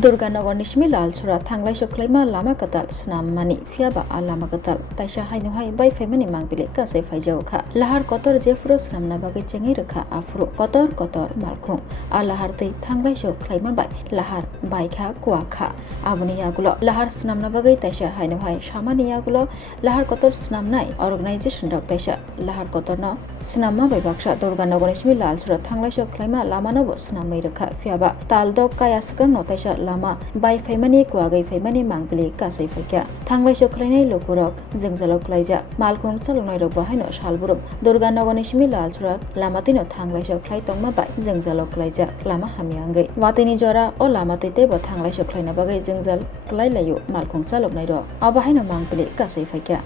Durganagar nismi Lalcherra Thanglai Shoklaima Lama Katal Snam Fiaba Lama Katal Taisha Hainuhai by Femini Mangbile Kase Faijoka Lahar Kotor Jeffro Snamna Bagi Chengiraka Afro Kotor Malkung Alaharte Thanglai Shoklaima by Lahar Baika Kuaka Abuniagulo Lahar Snamna Bagi Taisha Hainuhai Shamaniagulo Lahar Kotor Snamnai Organization Dok Taisha Lahar Kotorno Snama by Baksha Durganagar nismi Lalcherra Thanglai Shoklaima Lamanobo Snamiraka Fiaba Taldo Kayaskang no Taisha Lama by Femani Quagay Femani Mangbili Kasai Fika Thangma Shoklainai Lukurog Jwngjalo Klaija Malkong Chalonoi Bahino Shalburum Durganagar nismi Lalcherra Lamatino Thanglai Shoklai Tongma by Jwngjalo Klaija Lama Hamya Watini Jora o Lamate Tebo Thanglai Shoklaina Bagay Jwngjal Klailayu Malkong Chalonoi Ro Abahino Mangbili Kasai Fika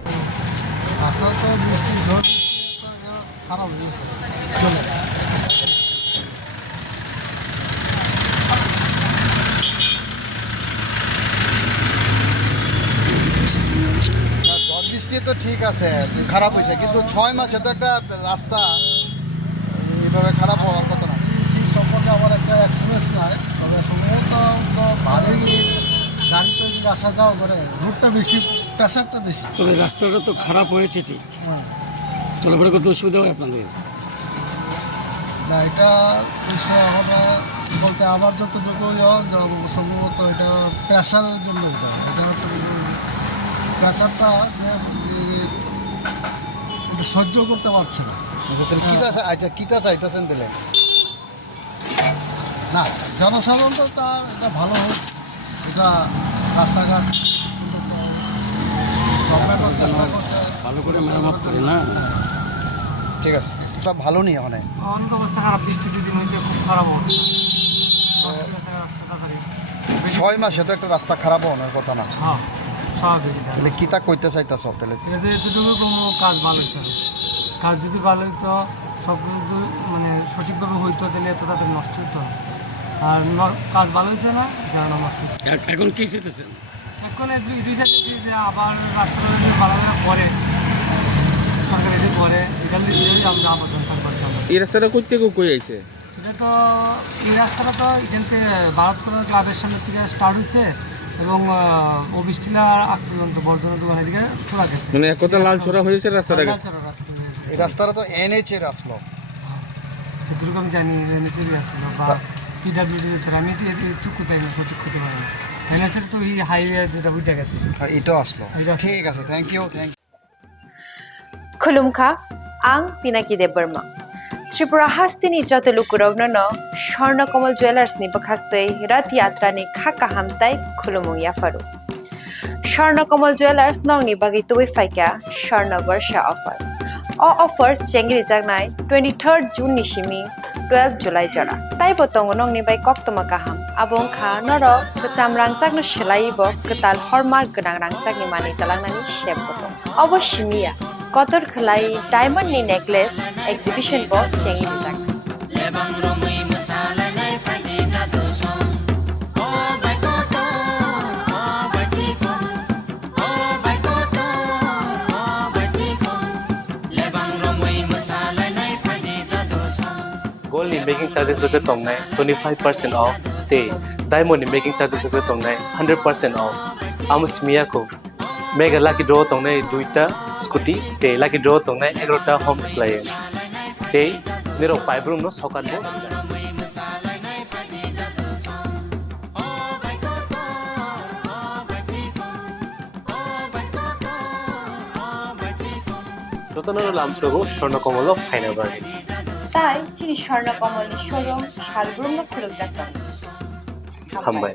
তো ঠিক আছে খারাপ হয়েছে কিন্তু 6 মাসে তো একটা রাস্তা এইভাবে খারাপ হওয়ার কথা না সেই সম্পর্কে আমার একটা এক্সপেরিয়েন্স নাই তবে সম্ভবত ভালোই গাড়ি তো আসা যাওয়া করে রুটটা বেশি প্রেসারটা বেশি তবে রাস্তাটা তো খারাপ হয়েছে ঠিক চলাফেরা করতে অসুবিধা হয় আপনাদের না এটা হবে বলতে আবার যতটুকু সম্ভবত এটা প্রেসারের জন্য এটা প্রেসারটা এটা সহ্য করতে পারছে না আচ্ছা কিটা চাইতেছেন দিলে না জনসাধারণ তো এটা ভালো হোক এটা রাস্তাঘাট ভালো করে মেরামত করে না ঠিক আছে এটা ভালো নেই অনেক অবস্থা খারাপ বৃষ্টি দুদিন হয়েছে খুব খারাপ অবস্থা 6 মাসে তো একটা রাস্তা খারাপ হওয়ার কথা না তাহলে কিতা কইতে চাইতেছ তাহলে এতটুকু কোনো কাজ ভালো হচ্ছে কাজ যদি ভালো হইতো সব কিছু মানে সঠিকভাবে হইতো তাহলে এত তাদের নষ্ট হতো আর কাজ ভালো হয়েছে না কেন নষ্ট এখন কি চেতেছেন এখন এটাই চাইতেছি যে আবার রাস্তাটা যদি ভালো করে সরকার এটি করে এটার লিখে আমরা আবেদন করতে হবে এই রাস্তাটা কই থেকে কই আইছে এটা তো এই রাস্তাটা তো এখান থেকে ভারত কলোনি ক্লাবের সামনে থেকে স্টার্ট হচ্ছে এবং অবিষ্টিলার আগ পর্যন্ত বর্ধমান দোকানের দিকে খোলা গেছে মানে এক কথা লালচড়া হয়েছে রাস্তাটা গেছে এই রাস্তাটা তো এনএইচ এর আসলো এটুকু আমি জানি এনএইচ এর আসলো বা পিডব্লিউডি এর আমি এটুকু তাই না সঠিক করতে পারি না এনএইচ এর তো এই হাইওয়ে যেটা উঠে গেছে এটাও আসলো ঠিক আছে thank you Khulumkha ang Pinaki de Burma. Tripura Hastini Jota Lukurog no Sharna Komal Jewelers ni Bakakte Rat Yatra ni Khaka Hamtai Khulumung Yafaru. Sharna Komal Jewelers nong ni bagi tuwi faika Sharna Varsha offer. All offer Chengri Jagnai 23rd June nishimi 12th July jara. Tai botong nong ni bai koktoma kaham. Abong kha noro kecam rangcak no shelai bo ketal hormar genang rangcak ni mani talang nani shep botong. Obo shimia Kotor Khalai Diamond ni necklace exhibition bo Chengi Rizak. Gold in making charges of tongnai 25% off. Day diamond in making charges of tongnai 100% off. Amus miyako. Mega lucky draw tongnai duita scooty te lucky draw tongnai 11ta home appliance te nero five room no sokan bo Jotanoro lamso go Sharna Komalo Faina Bari Tai chini Sharna Komali showroom Shalburum no khuluk jakta. Hamya